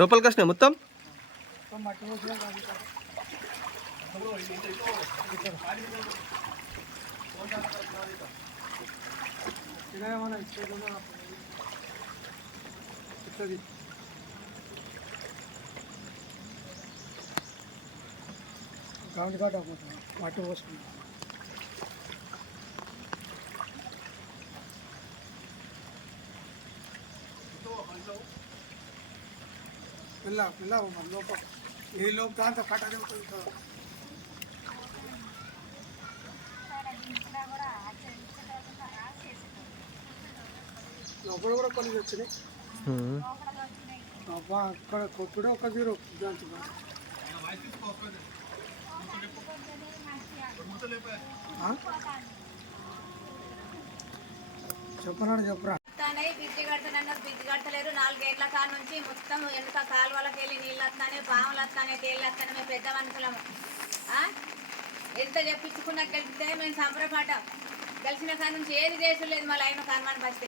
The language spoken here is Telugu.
లోపలికి వచ్చినాయి మొత్తం. గ్రౌండ్ కాట మట్టి పోసుకుంటాం. పిల్ల లోపల ఏ లోపు దాంతో కట్టడం లోపల కూడా కొన్ని వచ్చినాయి. అక్కడ కొట్టుడే ఒక జీరో దాంతో చెప్పనాడు చెప్పరా. బిజ్జి కడతానన్నారు, బిజ్జి కడతలేరు. 4 ఏళ్ల కాడ నుంచి మొత్తం వెనుక కాలువలకి వెళ్ళి నీళ్ళు వస్తానే, పాములు వస్తానే, తేళ్ళు వస్తానే. మేము పెద్ద మనుషులము. ఎంత చెప్పించుకున్నా గెలిస్తే మేము సంబరపాట. గెలిచిన కాడ నుంచి ఏది చేసులేదు. మా లైన్ కానుమని బస్తే